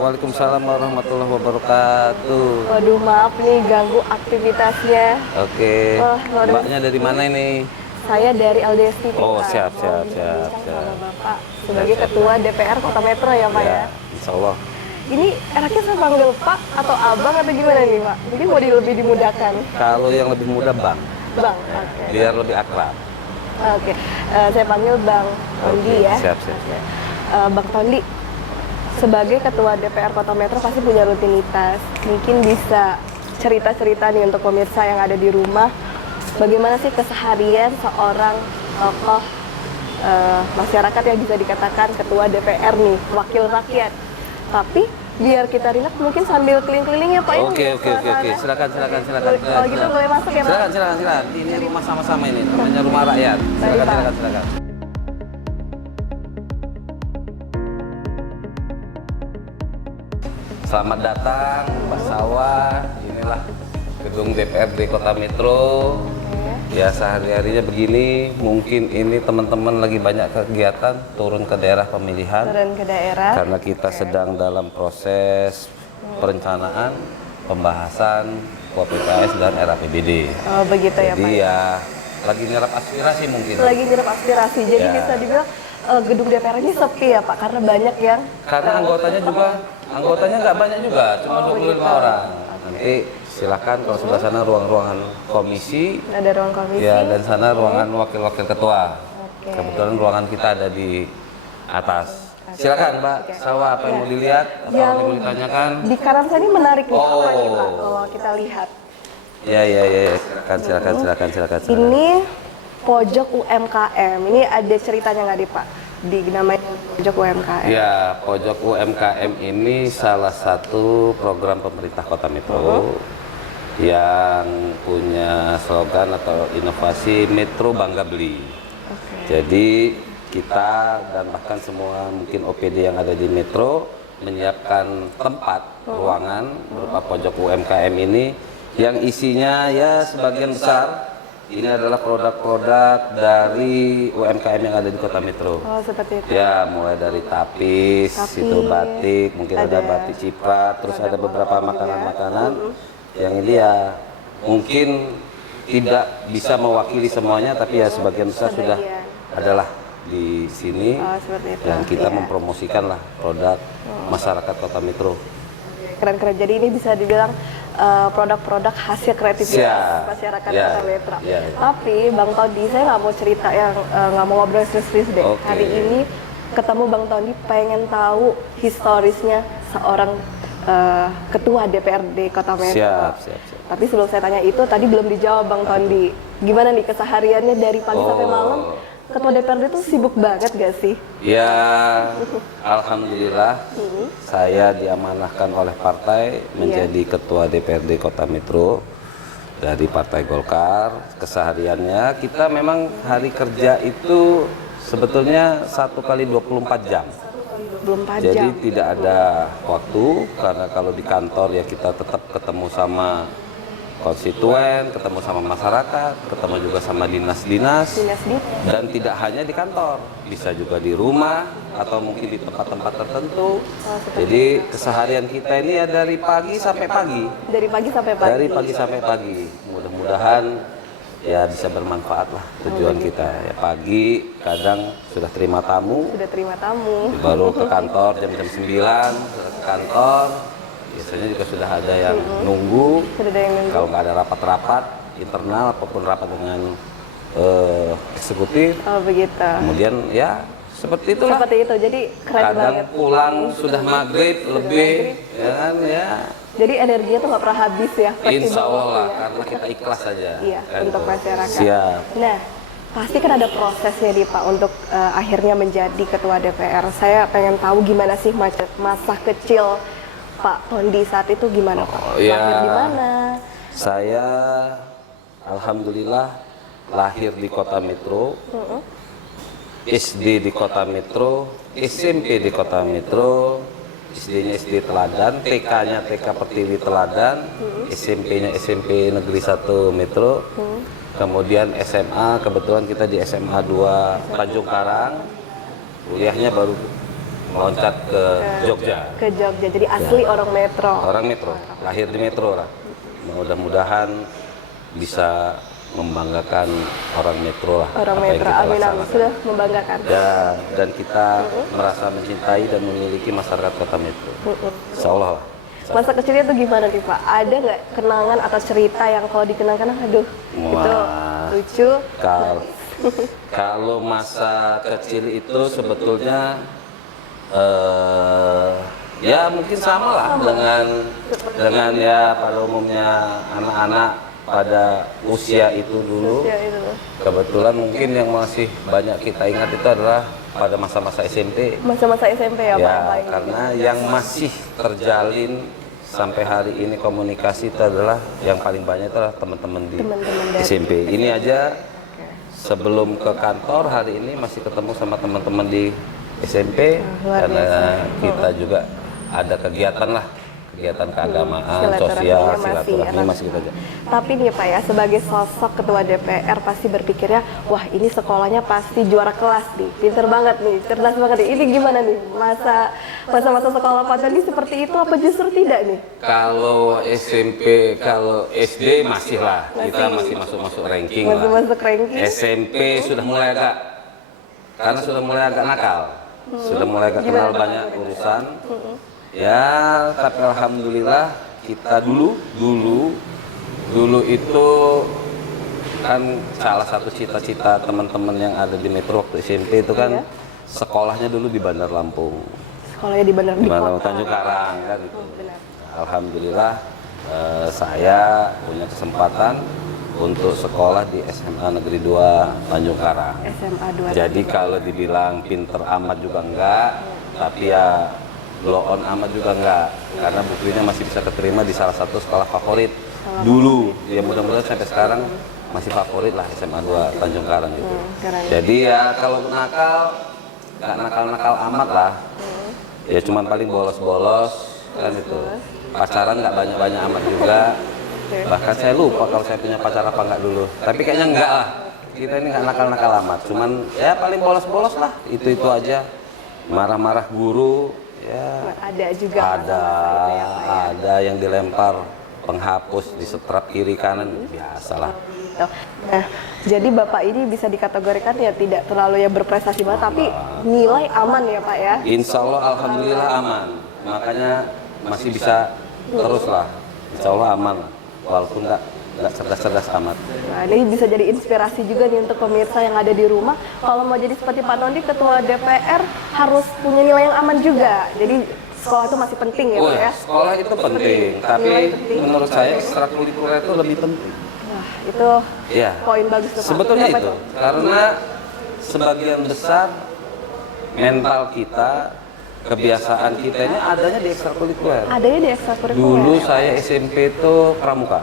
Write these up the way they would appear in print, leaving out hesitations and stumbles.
Waalaikumsalam warahmatullahi wabarakatuh. Waduh, maaf nih ganggu aktivitasnya. Oke. Wah, Mbaknya dari mana ini? Saya dari LDS TV. Oh, Pak. siap. Sama Bapak sebagai Ketua DPR Kota Metro ya, Pak ya. Insya Allah. Ini enaknya saya panggil Pak atau Abang atau gimana nih, Pak? Mungkin mau lebih dimudahkan. Kalau yang lebih mudah Bang, Bang, oke. biar lebih akrab. Oke, saya panggil Bang Tondi ya. Siap. Bang Tondi, sebagai Ketua DPR Kota Metro pasti punya rutinitas. Mungkin bisa cerita-cerita nih untuk pemirsa yang ada di rumah, bagaimana sih keseharian seorang tokoh masyarakat yang bisa dikatakan Ketua DPR nih, wakil rakyat. Tapi biar kita rileks mungkin sambil keliling-keliling ya Pak ya. Oke. Silakan. Kalau gitu boleh masuk ya Pak? Silakan. Ini rumah sama-sama ini, namanya rumah rakyat. Silakan. Selamat datang Mbak Sawah. Inilah gedung DPRD Kota Metro. Ya sehari-harinya begini. Mungkin ini teman-teman lagi banyak kegiatan turun ke daerah pemilihan. Turun ke daerah. Karena kita sedang dalam proses perencanaan, pembahasan KPPS dan RAPBD. Oh begitu ya Pak. Jadi ya lagi nyerap aspirasi mungkin. Lagi nyerap aspirasi. Jadi Ya. bisa dibilang gedung DPR ini sepi ya Pak, karena banyak yang Karena anggotanya nggak banyak juga, cuma 25 orang. Nanti silakan kalau sebelah sana ruangan komisi, ada ruang komisi. ya dan sana ruangan wakil-wakil ketua. Oke. Kebetulan ruangan kita ada di atas. Silakan Mbak Sawah, apa yang mau dilihat, apa yang mau ditanyakan? Di kanan saya ini menarik nih, apa nih Pak? Oh. Kalau kita lihat. Ya. Silakan. Ini pojok UMKM. Ini ada ceritanya nggak nih Pak? Dinamain pojok UMKM. Ya, pojok UMKM ini salah satu program pemerintah Kota Metro yang punya slogan atau inovasi Metro Bangga Beli. Jadi kita dan bahkan semua mungkin OPD yang ada di Metro menyiapkan tempat ruangan berupa pojok UMKM ini yang isinya ya sebagian besar ini adalah produk-produk dari UMKM yang ada di Kota Metro. Oh, seperti itu. Ya, mulai dari tapis, itu batik, mungkin ada batik ciprat, terus ada beberapa makanan-makanan yang ini ya mungkin tidak bisa mewakili semuanya, tapi ya sebagian besar sudah adalah di sini. Oh, seperti itu. Dan kita mempromosikan lah produk masyarakat Kota Metro. Keren-keren. Jadi ini bisa dibilang produk-produk hasil kreativitas masyarakat Kota Metro. Tapi Bang Tondi, saya nggak mau cerita yang nggak mau ngobrol serius deh. Hari ini ketemu Bang Tondi, pengen tahu historisnya seorang ketua DPRD Kota Metro. Siap. Tapi sebelum saya tanya itu, tadi belum dijawab Bang Tondi. Gimana nih kesehariannya dari pagi sampai malam? Ketua DPRD itu sibuk banget gak sih? Ya, alhamdulillah saya diamanahkan oleh partai menjadi Ketua DPRD Kota Metro dari Partai Golkar. Kesehariannya kita memang hari kerja itu sebetulnya 1 kali 24 jam. 24 Jadi jam. tidak ada waktu, karena kalau di kantor ya kita tetap ketemu sama konstituen, ketemu sama masyarakat, ketemu juga sama dinas-dinas, dan tidak hanya di kantor, bisa juga di rumah atau mungkin di tempat-tempat tertentu. Jadi keseharian kita ini ya dari pagi sampai pagi. Dari pagi sampai pagi. Dari pagi sampai pagi. Mudah-mudahan ya bisa bermanfaat lah tujuan kita. Ya pagi kadang sudah terima tamu, baru ke kantor jam-jam 9, sudah ke kantor. Biasanya juga sudah ada yang nunggu. Kalau nggak ada rapat-rapat internal ataupun rapat dengan eksekutif. Oh begitu. Kemudian ya seperti itulah. Seperti itu. Jadi keren Kadang banget. pulang sudah maghrib lebih, ya kan ya. Jadi energinya tuh nggak pernah habis ya. Insya Allah karena kita ikhlas saja. Iya, kan untuk itu. masyarakat. Siap. Nah, pasti kan ada prosesnya nih Pak untuk akhirnya menjadi ketua DPR. Saya pengen tahu gimana sih masa kecil Pak Tondi saat itu gimana Pak? Lahir di mana? Saya alhamdulillah lahir di Kota Metro. SD di Kota Metro, SMP di Kota Metro. SD-nya SD Teladan, TK-nya TK Pertiwi Teladan, SMP-nya SMP Negeri 1 Metro. Kemudian SMA, kebetulan kita di SMA 2 Tanjung Karang. Kuliahnya baru meloncat ke Jogja. Ke Jogja. Jadi asli orang Metro. Orang Metro, lahir di Metro lah. Mudah-mudahan bisa membanggakan orang Metro lah. Orang apa yang Metro, kita amin amin. laksanakan. Sudah membanggakan. Ya, dan kita merasa mencintai dan memiliki masyarakat Kota Metro. Insya Allah lah. Masa kecilnya tuh gimana nih Pak? Ada nggak kenangan atau cerita yang kalau dikenangkan, aduh, itu Wah. lucu? Kalau masa kecil itu sebetulnya ya mungkin sama lah dengan ya pada umumnya anak-anak pada usia itu dulu. Ya itu. Kebetulan mungkin yang masih banyak kita ingat itu adalah pada masa-masa SMP. Masa-masa SMP ya Pak? Ya, Pak? karena yang masih terjalin sampai hari ini komunikasi itu adalah yang paling banyak itu adalah teman-teman di Teman-teman dari SMP. Ini aja sebelum ke kantor hari ini masih ketemu sama teman-teman di SMP luar karena biasa. kita juga ada kegiatan lah, kegiatan keagamaan, Silaturahminya sosial, masih silaturahmi erat. masih kita jaga. Tapi nih Pak ya, sebagai sosok ketua DPR pasti berpikirnya, wah ini sekolahnya pasti juara kelas nih, pinter banget nih, cerdas banget nih. Ini gimana nih masa-masa sekolah Pak Tondi seperti itu apa justru tidak nih? Kalau SMP, kalau SD masih lah, kita masih masuk ranking lah. Masuk ranking. SMP sudah mulai agak, karena sudah mulai agak nakal, sudah mulai agak kenal banyak urusan. Ya, tapi alhamdulillah kita dulu itu kan salah satu cita-cita teman-teman yang ada di Metro waktu SMP itu kan sekolahnya dulu di Bandar Lampung. Sekolahnya di Bandar Di Bandar Tanjung Karang kan itu. Alhamdulillah saya punya kesempatan untuk sekolah di SMA Negeri 2 Tanjung Karang. SMA 2. Jadi kalau dibilang pinter amat juga enggak, tapi ya blow on amat juga enggak, karena bukunya masih bisa keterima di salah satu sekolah favorit dulu. Ya mudah-mudahan sampai sekarang masih favorit lah SMA 2 Tanjung Karang itu. Keren. Jadi ya kalau nakal, nggak nakal-nakal amat lah. Ya cuman paling bolos-bolos kan itu. Pacaran nggak banyak-banyak amat juga. Bahkan saya lupa kalau saya punya pacar apa nggak dulu. Tapi kayaknya enggak lah. Kita ini nggak nakal-nakal amat. Cuman ya paling bolos-bolos lah. Itu aja. Marah-marah guru. Ya. Ada juga. Ada yang dilempar penghapus di setrap kiri kanan. Biasalah. Nah, jadi Bapak ini bisa dikategorikan ya tidak terlalu yang berprestasi banget, tapi nilai aman ya Pak ya? Insya Allah alhamdulillah aman. Makanya masih bisa terus lah. Insya Allah aman. Walaupun nggak cerdas-cerdas amat. Nah, ini bisa jadi inspirasi juga nih untuk pemirsa yang ada di rumah. Kalau mau jadi seperti Pak Tondi, ketua DPR harus punya nilai yang aman juga. Jadi sekolah itu masih penting ya Pak ya? Sekolah itu penting, tapi menurut saya ekstrakurikuler itu lebih penting. Wah, itu Ya. poin bagus tuh Pak. Sebetulnya Kenapa itu, tuh? karena sebagian besar mental kita, kebiasaan kita ini adanya di ekstrakurikuler. Adanya di ekstrakurikuler. Dulu saya SMP itu pramuka.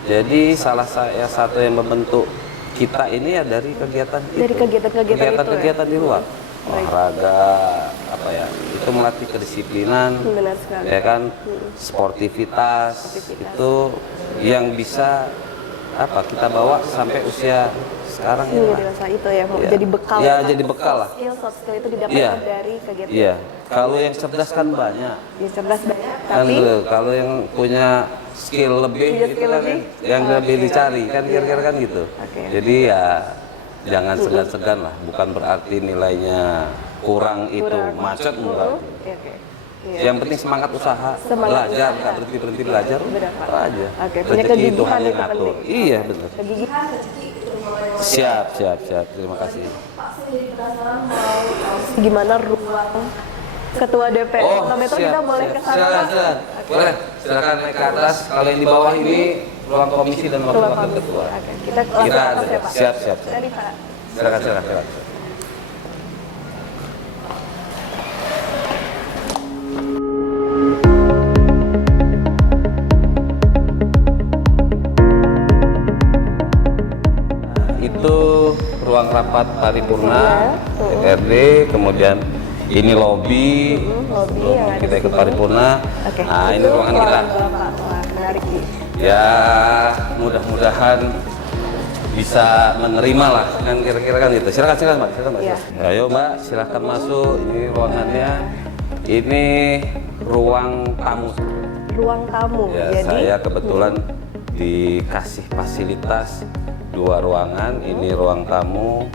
Jadi salah satu yang membentuk kita ini ya dari kegiatan itu. Dari kegiatan-kegiatan di luar. Olahraga, apa ya, itu melatih kedisiplinan, Benar sekali. ya kan, sportivitas, itu yang bisa apa kita bawa sampai usia sekarang Ini ini. dewasa itu ya, mau Iya. jadi bekal. Ya, jadi bekal lah. Soft skill itu didapatkan Iya. dari kegiatan. Iya, kalau yang cerdas kan banyak. Ya, cerdas banyak, Kan tapi tuh, kalau yang punya skill lebih Punya itu skill kan lebih? yang lebih dicari kan kira-kira kan gitu. Oke. Jadi ya jangan segan-segan lah, bukan berarti nilainya kurang itu macet enggak. Iya, oke. Iya. Yang penting semangat usaha, Semangat belajar, usaha. nggak berhenti belajar, Benar, Pak. itu aja. Oke, punya Rezeki itu kegigihan hanya itu ngatur. penting. Iya benar. Kegigihan. Siap. Terima kasih. Gimana ruang ketua DPR Kota Metro, kita boleh ke sana Pak? Silakan. Boleh, silakan naik ke atas. Kalau yang di bawah ini ruang komisi dan wakil Ruang wakil komisi. ketua. Oke, kita langsung Kita ke atas ada. ya Pak. Siap. Tadi Pak. Silakan. Itu ruang rapat paripurna DPRD, kemudian ini lobby, Lobby yang ada kita di ikut sini. paripurna. Oke. Nah, ini Itu ruangan kita. Bapak. Wah, menarik nih. Ya, mudah-mudahan bisa menerima lah, kan kira-kira kan gitu. Silakan Mbak, Iya. Ayo Mbak, silakan masuk. Ini ruangannya. Ini ruang tamu. Ruang tamu. Ya, Jadi saya kebetulan dikasih fasilitas 2 ruangan. Ini ruang tamu.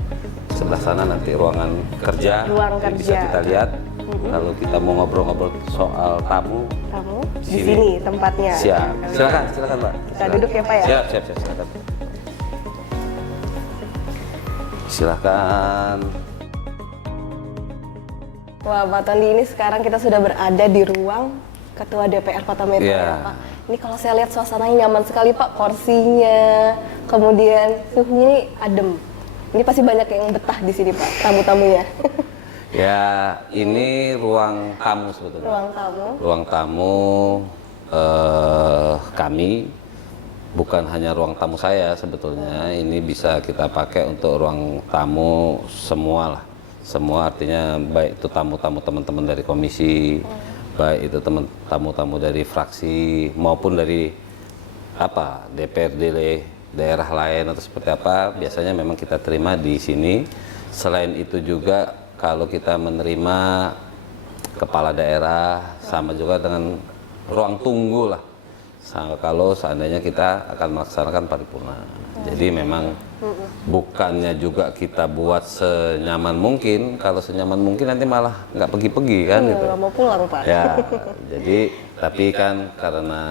Sebelah sana nanti ruangan kerja. Ruang yang kerja. bisa kita lihat. Kalau kita mau ngobrol-ngobrol soal tamu, tamu di Sini. sini tempatnya. siap. Silakan Mbak. Kita duduk ya Pak ya. Siap, silakan. Silakan. Wah, Pak Tondi, ini sekarang kita sudah berada di ruang Ketua DPR Kota Metro Iya. ya, Pak. Ini kalau saya lihat suasananya nyaman sekali, Pak. Kursinya, kemudian suhunya ini adem. Ini pasti banyak yang betah di sini, Pak, tamu-tamunya. Ya, ini ruang tamu sebetulnya. Ruang tamu. Ruang tamu kami, bukan hanya ruang tamu saya sebetulnya. Ini bisa kita pakai untuk ruang tamu semua lah. Semua artinya baik itu tamu-tamu teman-teman dari komisi, baik itu tamu-tamu dari fraksi maupun dari DPRD daerah lain atau seperti apa, biasanya memang kita terima di sini. Selain itu juga kalau kita menerima kepala daerah, sama juga dengan ruang tunggu lah. Kalau seandainya kita akan melaksanakan paripurna. Jadi memang bukannya juga kita buat senyaman mungkin. Kalau senyaman mungkin nanti malah nggak pergi-pergi kan gitu. Nggak mau pulang, Pak. Ya, jadi tapi kan karena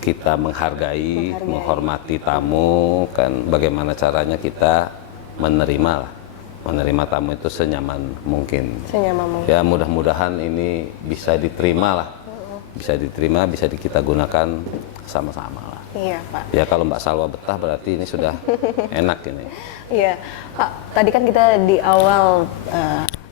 kita menghargai, menghormati tamu, kan bagaimana caranya kita menerima tamu itu senyaman mungkin. Senyaman mungkin. Ya mudah-mudahan ini bisa diterima lah, bisa kita gunakan sama-sama lah. Iya, Pak. Ya kalau Mbak Salwa betah berarti ini sudah enak ini. Iya, Pak. Tadi kan kita di awal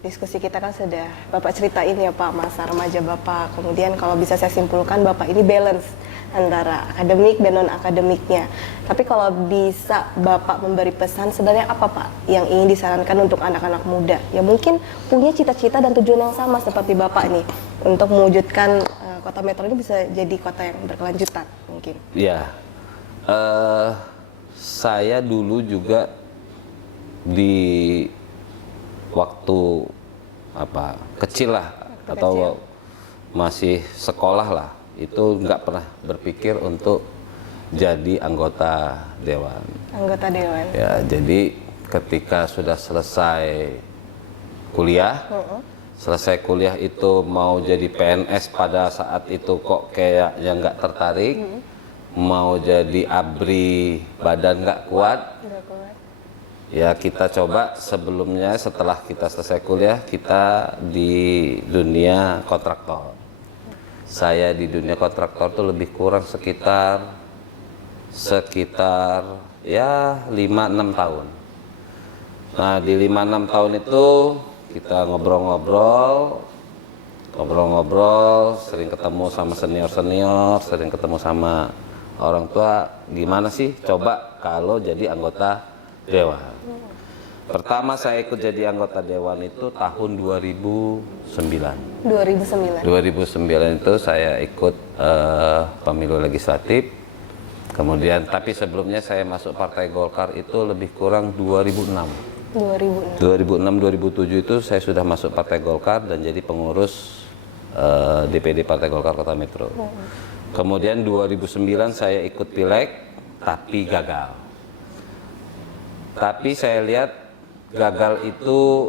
diskusi kita kan sudah Bapak ceritain ya Pak, masa remaja Bapak. Kemudian kalau bisa saya simpulkan Bapak ini balance antara akademik dan non-akademiknya. Tapi kalau bisa Bapak memberi pesan sebenarnya apa Pak yang ingin disarankan untuk anak-anak muda yang mungkin punya cita-cita dan tujuan yang sama seperti Bapak nih untuk mewujudkan Kota Metro ini bisa jadi kota yang berkelanjutan mungkin. Ya, saya dulu juga di waktu kecil lah atau masih sekolah lah, itu nggak pernah berpikir untuk jadi anggota dewan. Anggota dewan. Ya, jadi ketika sudah selesai kuliah, itu mau jadi PNS pada saat itu kok kayak yang nggak tertarik, mau jadi ABRI badan nggak kuat. Ya kita coba sebelumnya setelah kita selesai kuliah kita di dunia kontraktor. Saya di dunia kontraktor tuh lebih kurang sekitar ya 5-6 tahun. Nah di 5-6 tahun itu kita ngobrol-ngobrol, sering ketemu sama senior-senior, sering ketemu sama orang tua. Gimana sih coba kalau jadi anggota dewan? Pertama saya ikut jadi anggota dewan itu tahun 2009. 2009 itu saya ikut pemilu legislatif. Kemudian tapi sebelumnya saya masuk Partai Golkar itu lebih kurang 2006. 2006-2007 itu saya sudah masuk Partai Golkar dan jadi pengurus DPD Partai Golkar Kota Metro. Kemudian 2009 saya ikut pileg tapi gagal. Tapi saya lihat gagal itu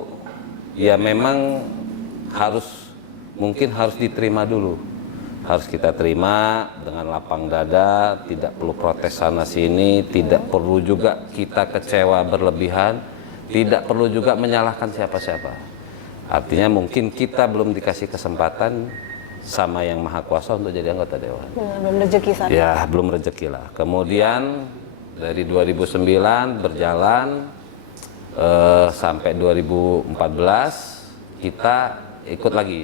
ya memang mungkin harus diterima dulu. Harus kita terima dengan lapang dada, tidak perlu protes sana sini, tidak perlu juga kita kecewa berlebihan, tidak perlu juga menyalahkan siapa-siapa. Artinya mungkin kita belum dikasih kesempatan sama Yang Maha Kuasa untuk jadi anggota dewan. belum rezeki sana. Ya, belum rezeki lah. Kemudian dari 2009 berjalan sampai 2014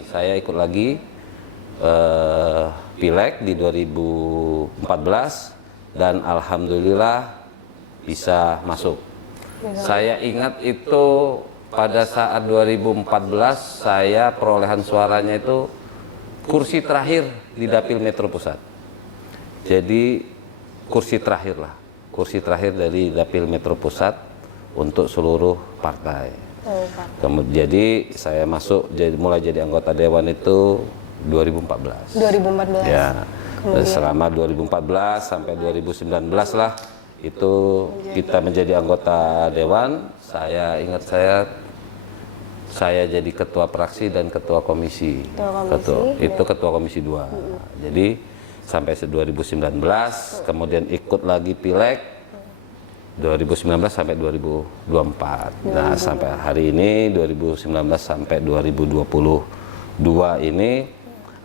saya ikut lagi pileg di 2014 dan alhamdulillah bisa masuk. Saya ingat itu pada saat 2014 saya perolehan suaranya itu kursi terakhir di Dapil Metro Pusat. Jadi kursi terakhir lah. kursi terakhir dari Dapil Metro Pusat untuk seluruh partai. Oh, Pak. Kemudian jadi saya mulai jadi anggota dewan itu 2014. 2014. Ya. Dan selama 2014 sampai 2019 lah itu kita menjadi anggota dewan. Saya jadi ketua fraksi dan ketua komisi. Ketua komisi 2. Jadi sampai 2019, kemudian ikut lagi pileg 2019 sampai 2024. Nah, sampai hari ini 2019 sampai 2022 ini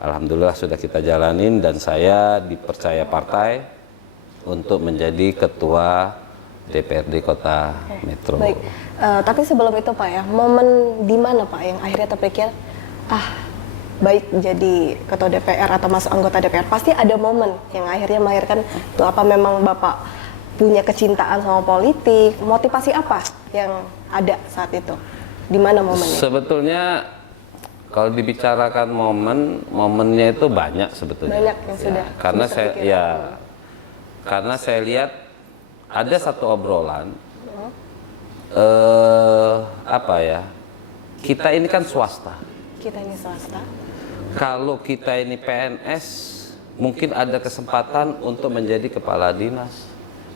alhamdulillah sudah kita jalanin, dan saya dipercaya partai untuk menjadi ketua DPRD Kota Metro. Baik, tapi sebelum itu Pak ya, momen di mana Pak yang akhirnya terpikir, baik jadi ketua DPR atau masuk anggota DPR, pasti ada momen yang akhirnya melahirkan itu. Apa memang Bapak punya kecintaan sama politik? Motivasi apa yang ada saat itu? Di mana momennya? Sebetulnya kalau dibicarakan momennya itu banyak sebetulnya. Banyak yang sudah. Karena saya lihat ada satu obrolan, kita ini kan swasta. Kita ini swasta. Kalau kita ini PNS, mungkin ada kesempatan untuk menjadi kepala dinas,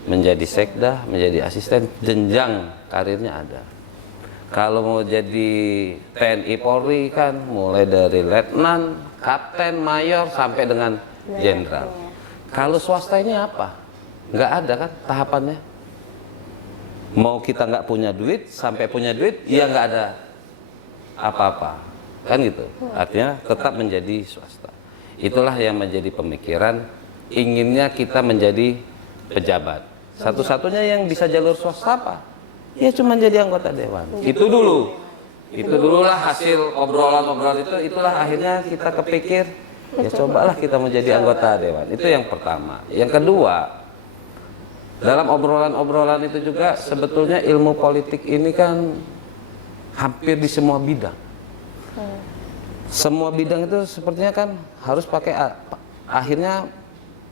menjadi sekda, menjadi asisten, jenjang karirnya ada. Kalau mau jadi TNI Polri kan mulai dari letnan, kapten, mayor sampai dengan jenderal. Kalau swasta ini apa? Nggak ada kan tahapannya. Mau kita nggak punya duit, sampai punya duit, ya nggak ada apa-apa. Kan gitu. Artinya tetap menjadi swasta. Itulah yang menjadi pemikiran, inginnya kita menjadi pejabat. Satu-satunya yang bisa jalur swasta apa? Ya cuma jadi anggota dewan. Itu dulu. Itu dululah hasil obrolan-obrolan itulah akhirnya kita kepikir, ya cobalah kita menjadi anggota dewan. Itu yang pertama. Yang kedua, dalam obrolan-obrolan itu juga sebetulnya ilmu politik ini kan hampir di semua bidang. Semua bidang itu sepertinya kan harus pakai, akhirnya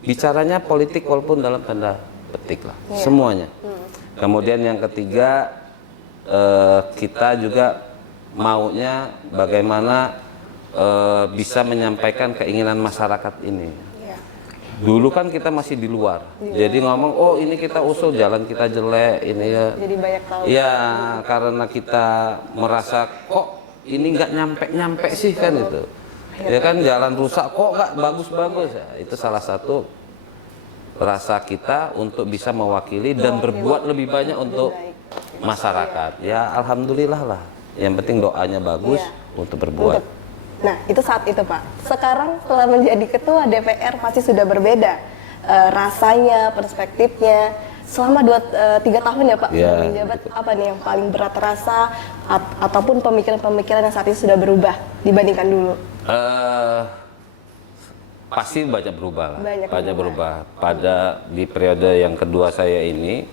bicaranya politik walaupun dalam tanda petik lah, semuanya. Kemudian yang ketiga, kita juga maunya bagaimana bisa menyampaikan keinginan masyarakat ini. Dulu kan kita masih di luar, jadi ngomong, oh ini kita usul jalan kita jelek, ini ya. Jadi banyak tahu. Ya karena kita merasa kok ini nggak nyampe sih kan itu. Ya kan jalan rusak kok nggak bagus-bagus. Ya, itu salah satu rasa kita untuk bisa mewakili dan berbuat lebih banyak untuk masyarakat. Ya alhamdulillah lah. Yang penting doanya bagus untuk berbuat. Nah, itu saat itu Pak. Sekarang setelah menjadi ketua DPR pasti sudah berbeda rasanya, perspektifnya. Selama 3 tahun ya Pak menjabat, apa nih yang paling berat terasa ataupun pemikiran-pemikiran yang saat ini sudah berubah dibandingkan dulu? Pasti banyak berubah lah. Banyak berubah. Pada di periode yang kedua saya ini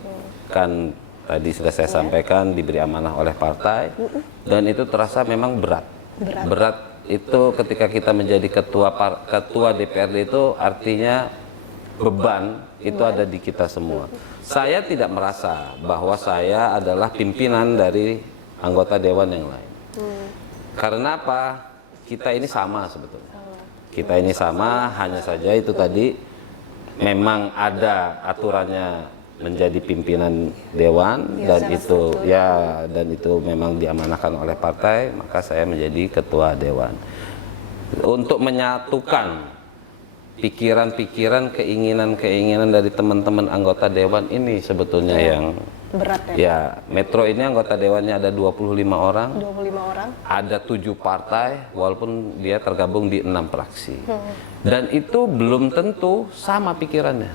kan tadi sudah saya sampaikan diberi amanah oleh partai, dan itu terasa memang berat. Berat itu ketika kita menjadi ketua DPRD itu artinya beban itu ada di kita semua. Saya tidak merasa bahwa saya adalah pimpinan dari anggota dewan yang lain. Karena apa? Kita ini sama sebetulnya. Kita ini sama, hanya saja itu tadi memang ada aturannya menjadi pimpinan dewan, dan itu memang diamanahkan oleh partai, maka saya menjadi ketua dewan untuk menyatukan pikiran-pikiran, keinginan-keinginan dari teman-teman anggota dewan ini sebetulnya yang berat ya. Ya, Metro ini anggota dewannya ada 25 orang. 25 orang. Ada 7 partai walaupun dia tergabung di 6 fraksi. Dan itu belum tentu sama pikirannya.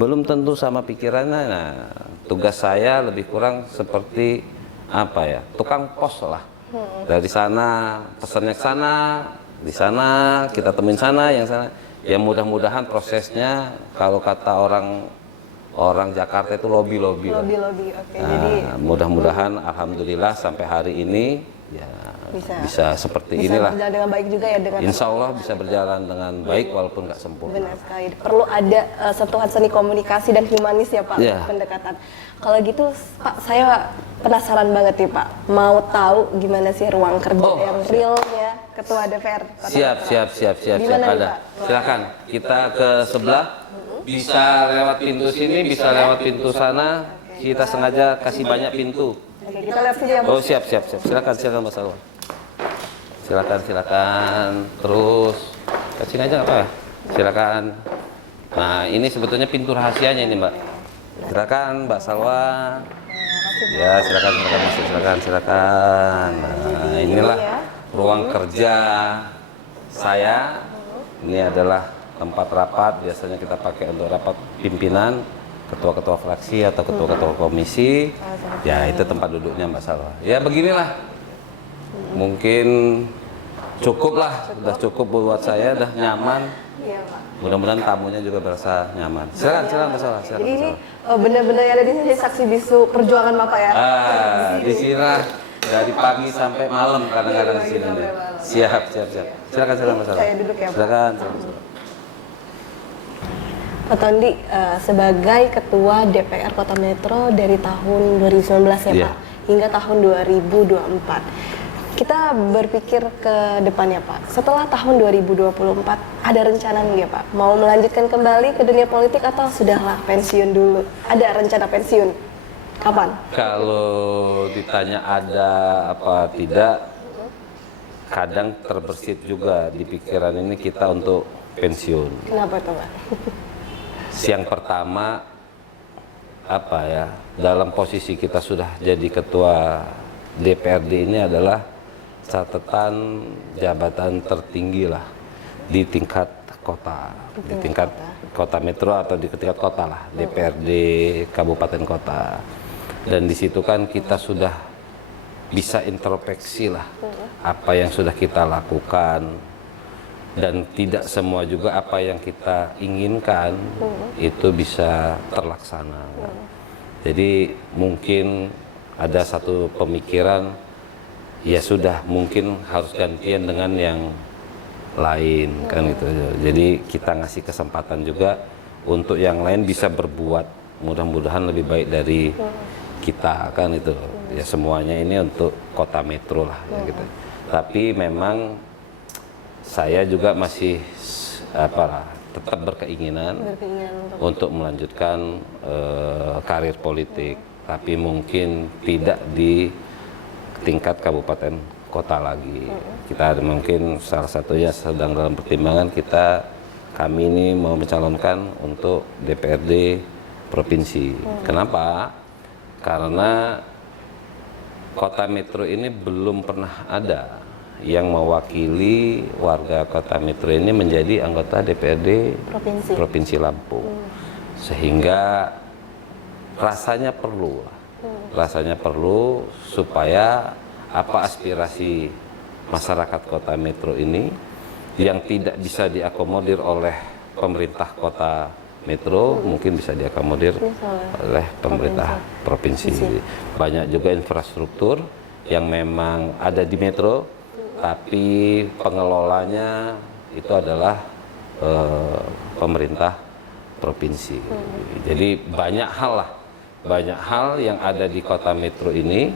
Belum tentu sama pikirannya. Nah, tugas saya lebih kurang seperti apa ya? Tukang pos lah. Dari sana pesannya ke sana, di sana kita temuin sana, yang sana. Ya mudah-mudahan prosesnya kalau kata orang Jakarta itu lobby. Oke. Nah, mudah-mudahan alhamdulillah sampai hari ini ya bisa seperti bisa inilah. berjalan dengan baik juga ya dengan Insya Allah bisa berjalan dengan baik walaupun nggak sempurna. benar sekali. Perlu ada sentuhan seni komunikasi dan humanis ya Pak Iya. pendekatan. Kalau gitu Pak, saya penasaran banget nih Pak. Mau tahu gimana sih ruang kerja yang realnya Ketua DPR Kota Siap. Di mana nih, Ada. Pak? Silakan kita ke sebelah. Bisa lewat pintu sini, bisa lewat pintu sana. Kita sengaja kasih banyak pintu. Oke, kita lihat sini ya Pak. Oh siap. Silakan Mas Salwa. Silakan. Terus ke sini aja nggak apa ya? Silakan. Nah ini sebetulnya pintu rahasianya ini Mbak. Silakan Mbak Salwa. Ya silakan masuk silakan. Nah inilah ruang kerja saya. Ini adalah tempat rapat. Biasanya kita pakai untuk rapat pimpinan, ketua-ketua fraksi atau ketua-ketua komisi. Ya itu tempat duduknya Mbak Salwa. Ya beginilah. Mungkin cukup lah, udah cukup buat saya, udah nyaman. Iya Pak. Mudah-mudahan tamunya juga berasa nyaman. Silakan Mbak Salwa. Jadi ini benar-benar yang ada di sini saksi bisu perjuangan Bapak ya. Di sini lah dari pagi sampai malam kadang-kadang di sini. Siap. Silakan Mbak Salwa. Saya duduk ya, Pak. Silakan. Pak Tondi, sebagai Ketua DPR Kota Metro dari tahun 2019 ya Iya. Pak, hingga tahun 2024. Kita berpikir ke depannya Pak, setelah tahun 2024 ada rencana nggak Pak? Mau melanjutkan kembali ke dunia politik atau sudahlah pensiun dulu? Ada rencana pensiun? Kapan? Kalau ditanya ada apa tidak, kadang terbersit juga di pikiran ini kita untuk pensiun. Kenapa tuh Pak? Yang pertama apa ya, dalam posisi kita sudah jadi ketua DPRD ini adalah catatan jabatan tertinggi lah di tingkat kota, di tingkat kota metro atau di tingkat kota lah, DPRD kabupaten kota. Dan di situ kan kita sudah bisa introspeksi lah apa yang sudah kita lakukan, dan tidak semua juga apa yang kita inginkan itu bisa terlaksana. Jadi mungkin ada satu pemikiran, ya sudah mungkin harus gantian dengan yang lain kan gitu. Jadi kita ngasih kesempatan juga untuk yang lain bisa berbuat mudah-mudahan lebih baik dari kita kan itu. Ya semuanya ini untuk kota metro lah ya gitu. Tapi memang saya juga masih tetap berkeinginan untuk melanjutkan karir politik, tapi mungkin tidak di tingkat kabupaten kota lagi. Kita ada mungkin salah satunya sedang dalam pertimbangan kami ini mau mencalonkan untuk DPRD provinsi. Kenapa? Karena kota metro ini belum pernah ada yang mewakili warga kota metro ini menjadi anggota DPRD Provinsi Lampung. Sehingga rasanya perlu supaya apa aspirasi masyarakat kota metro ini yang tidak bisa diakomodir oleh pemerintah kota metro mungkin bisa diakomodir oleh pemerintah provinsi. Banyak juga infrastruktur yang memang ada di metro, tapi pengelolanya itu adalah pemerintah provinsi. Jadi banyak hal yang ada di kota metro ini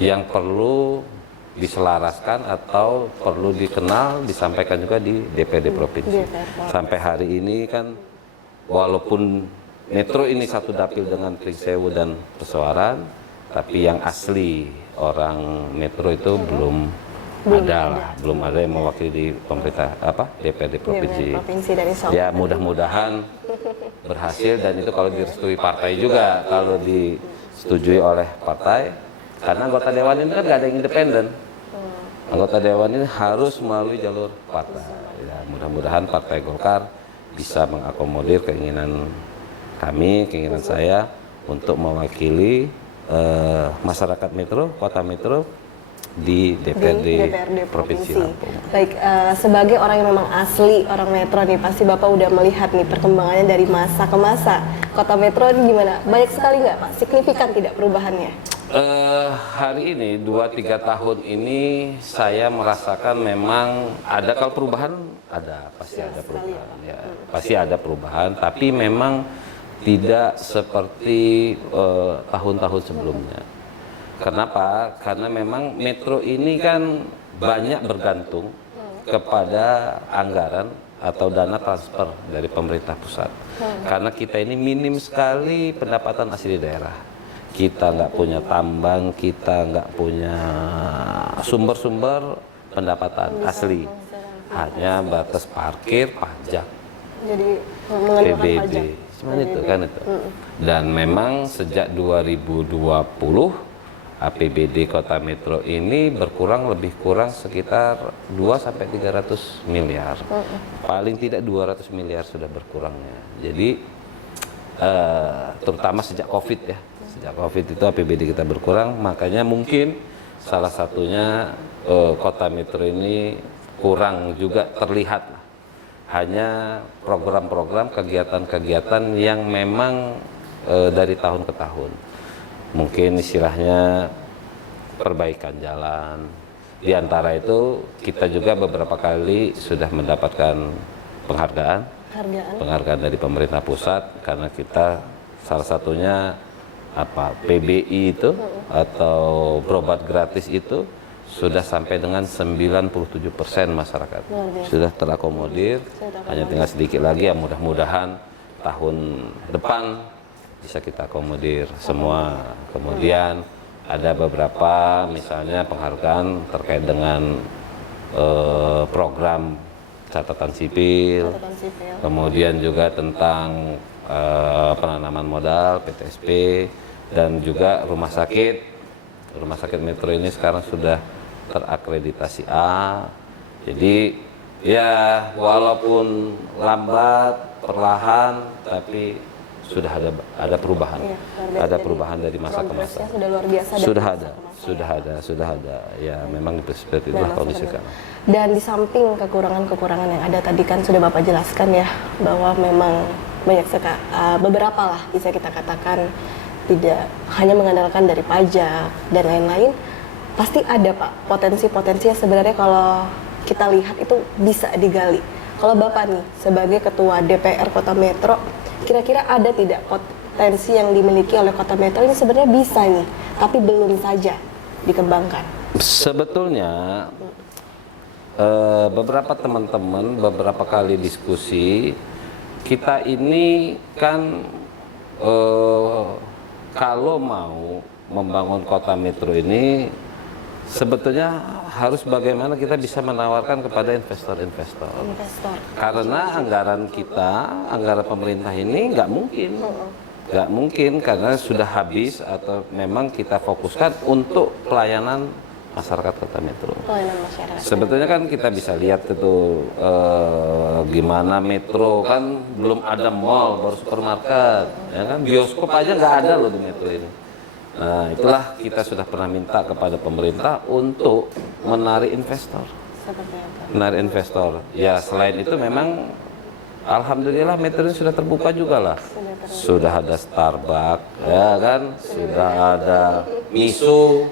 yang perlu diselaraskan atau perlu dikenal, disampaikan juga di DPRD provinsi. Sampai hari ini kan walaupun metro ini satu dapil dengan Pringsewu dan Pesoaran, tapi yang asli orang metro itu belum ada yang mewakili di pemerintah DPRD provinsi. Ya mudah-mudahan berhasil, dan itu kalau direstui partai juga, kalau disetujui oleh partai, karena anggota dewan ini kan nggak ada yang independen. Anggota dewan ini harus melalui jalur partai. Ya, mudah-mudahan Partai Golkar bisa mengakomodir keinginan keinginan saya untuk mewakili masyarakat metro, kota metro di DPRD Provinsi Lampung. Baik, sebagai orang yang memang asli orang metro nih, pasti Bapak udah melihat nih perkembangannya dari masa ke masa. Kota metro ini gimana? Banyak sekali nggak Pak? Signifikan tidak perubahannya? Hari ini 2-3 tahun ini saya merasakan memang ada, kalau perubahan ada, pasti ada perubahan ya, pasti ada perubahan, tapi memang tidak seperti tahun-tahun sebelumnya. Kenapa? Karena memang metro ini kan banyak bergantung kepada anggaran atau dana transfer dari pemerintah pusat. Karena kita ini minim sekali pendapatan asli daerah. Kita nggak punya tambang, kita nggak punya sumber-sumber pendapatan asli. Hanya batas parkir, pajak, Jadi mengeluarkan PBB, pajak. cuma itu kan itu. Dan memang sejak 2020 APBD Kota Metro ini berkurang lebih kurang sekitar 2-300 miliar. Paling tidak 200 miliar sudah berkurangnya. Jadi terutama sejak Covid ya. Sejak Covid itu APBD kita berkurang, makanya mungkin salah satunya Kota Metro ini kurang juga terlihat lah. Hanya program-program, kegiatan-kegiatan yang memang dari tahun ke tahun. Mungkin istilahnya perbaikan jalan. Di antara itu kita juga beberapa kali sudah mendapatkan penghargaan dari pemerintah pusat, karena kita salah satunya PBI itu atau berobat gratis itu sudah sampai dengan 97% masyarakat sudah terakomodir. Hanya tinggal sedikit lagi ya, mudah-mudahan tahun depan bisa kita akomodir semua. Kemudian ada beberapa misalnya penghargaan terkait dengan program catatan sipil, kemudian juga tentang penanaman modal PTSP, dan juga rumah sakit Metro ini sekarang sudah terakreditasi A. Jadi ya walaupun lambat, perlahan, tapi sudah ada perubahan. Ada perubahan dari masa ke masa. Sudah luar biasa. Sudah ada. Ya memang seperti itulah kondisi sekarang. Dan di samping kekurangan-kekurangan yang ada tadi kan sudah Bapak jelaskan ya, bahwa memang banyak sekali beberapa lah bisa kita katakan tidak hanya mengandalkan dari pajak dan lain-lain. Pasti ada Pak potensi-potensi yang sebenarnya kalau kita lihat itu bisa digali. Kalau Bapak nih sebagai Ketua DPR Kota Metro, kira-kira ada tidak potensi yang dimiliki oleh Kota Metro ini sebenarnya bisa nih, tapi belum saja dikembangkan? Sebetulnya beberapa teman-teman beberapa kali diskusi, kita ini kan kalau mau membangun Kota Metro ini sebetulnya harus bagaimana kita bisa menawarkan kepada investor-investor. Karena anggaran pemerintah ini nggak mungkin karena sudah habis, atau memang kita fokuskan untuk pelayanan masyarakat Kota Metro. Sebetulnya kan kita bisa lihat itu gimana Metro kan belum ada mall, baru supermarket, ya kan, bioskop aja nggak ada loh di Metro ini. Nah, itulah kita sudah pernah minta kepada pemerintah untuk menarik investor. Ya selain itu memang alhamdulillah Metro ini sudah terbuka juga lah. Sudah ada Starbucks, ya kan, sudah ada Misu,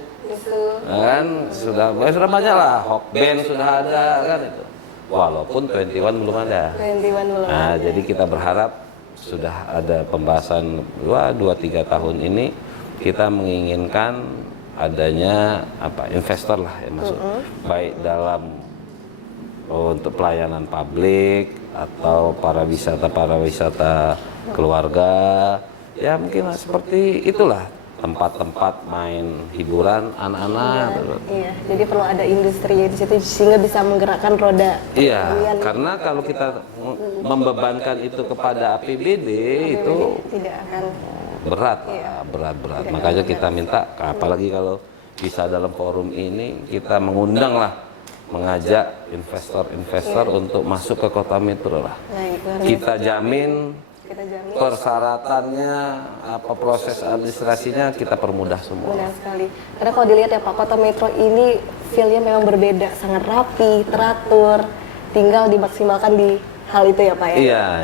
kan, sudah banyak lah, Hokben sudah ada kan itu. Walaupun 21 belum ada. Nah, jadi kita berharap sudah ada pembahasan 2-3 tahun ini. Kita menginginkan adanya investor lah yang masuk, baik dalam untuk pelayanan publik atau para wisata keluarga, ya mungkin seperti itulah, tempat-tempat main hiburan anak-anak. Iya, jadi perlu ada industri di situ sehingga bisa menggerakkan roda. Iya, karena kalau kita membebankan itu kepada APBD itu tidak akan berat. Makanya kita minta, apalagi kalau bisa dalam forum ini kita mengajak investor-investor untuk masuk ke Kota Metro lah. Kita jamin persyaratannya, proses administrasinya kita permudah semua. Benar sekali. Karena kalau dilihat ya Pak, Kota Metro ini feel-nya memang berbeda, sangat rapi, teratur, tinggal dimaksimalkan di hal itu ya Pak ya?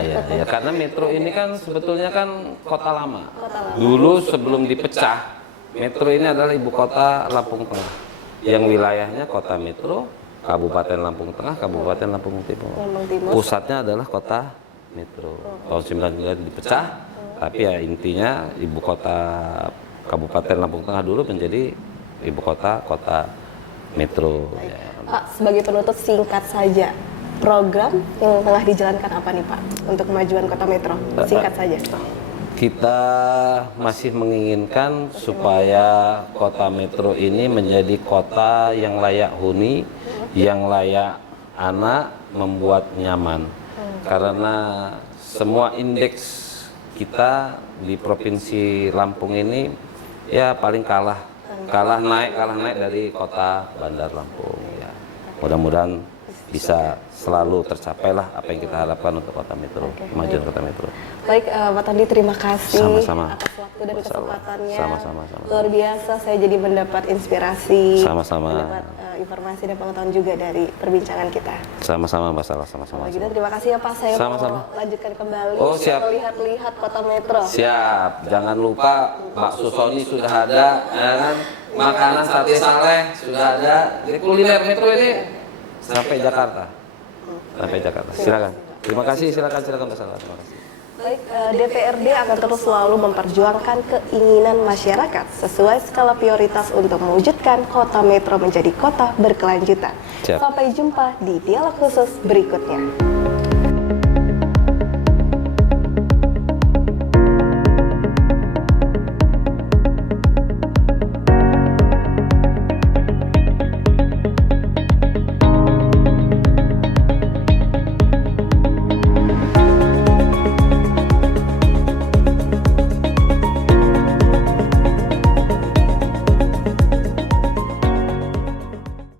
Iya. Karena Metro ini kan sebetulnya kan kota lama. Dulu sebelum dipecah Metro ini adalah ibu kota Lampung Tengah, yang wilayahnya kota Metro, Kabupaten Lampung Tengah, Kabupaten Lampung Timur. Lampung Timur. Pusatnya adalah kota Metro. Tahun 99 dipecah, tapi ya intinya ibu kota Kabupaten Lampung Tengah dulu menjadi ibu kota Metro. Ya. Pak, sebagai penutup singkat saja, program yang tengah dijalankan apa nih Pak untuk kemajuan Kota Metro? Singkat saja. Kita masih menginginkan supaya kota Metro ini menjadi kota yang layak huni, yang layak anak, membuat nyaman. Karena semua indeks kita di Provinsi Lampung ini ya paling kalah naik dari kota Bandar Lampung. Ya. Mudah-mudahan bisa selalu tercapailah apa yang kita harapkan untuk kota Metro, kemajuan kota Metro. Baik, Pak Tondi, terima kasih Sama-sama. atas waktu dan kesempatannya. Sama-sama. Luar biasa, saya jadi mendapat inspirasi, Sama-sama. mendapat informasi dan pengetahuan juga dari perbincangan kita. Sama-sama Mbak Salah, sama-sama. Kalau gitu terima kasih ya Pak, saya Sama-sama. mau lanjutkan kembali. Oh, siap. Lihat-lihat Kota Metro. Siap, jangan lupa bakso Sony sudah ada, ya kan? Makanan sate Saleh sudah ada. Jadi kuliner Metro ini sampai Jakarta. Silakan. Terima kasih, silakan Mbak Salah. Terima kasih. Baik, DPRD akan terus selalu memperjuangkan keinginan masyarakat sesuai skala prioritas untuk mewujudkan Kota Metro menjadi kota berkelanjutan. Siap. Sampai jumpa di dialog khusus berikutnya.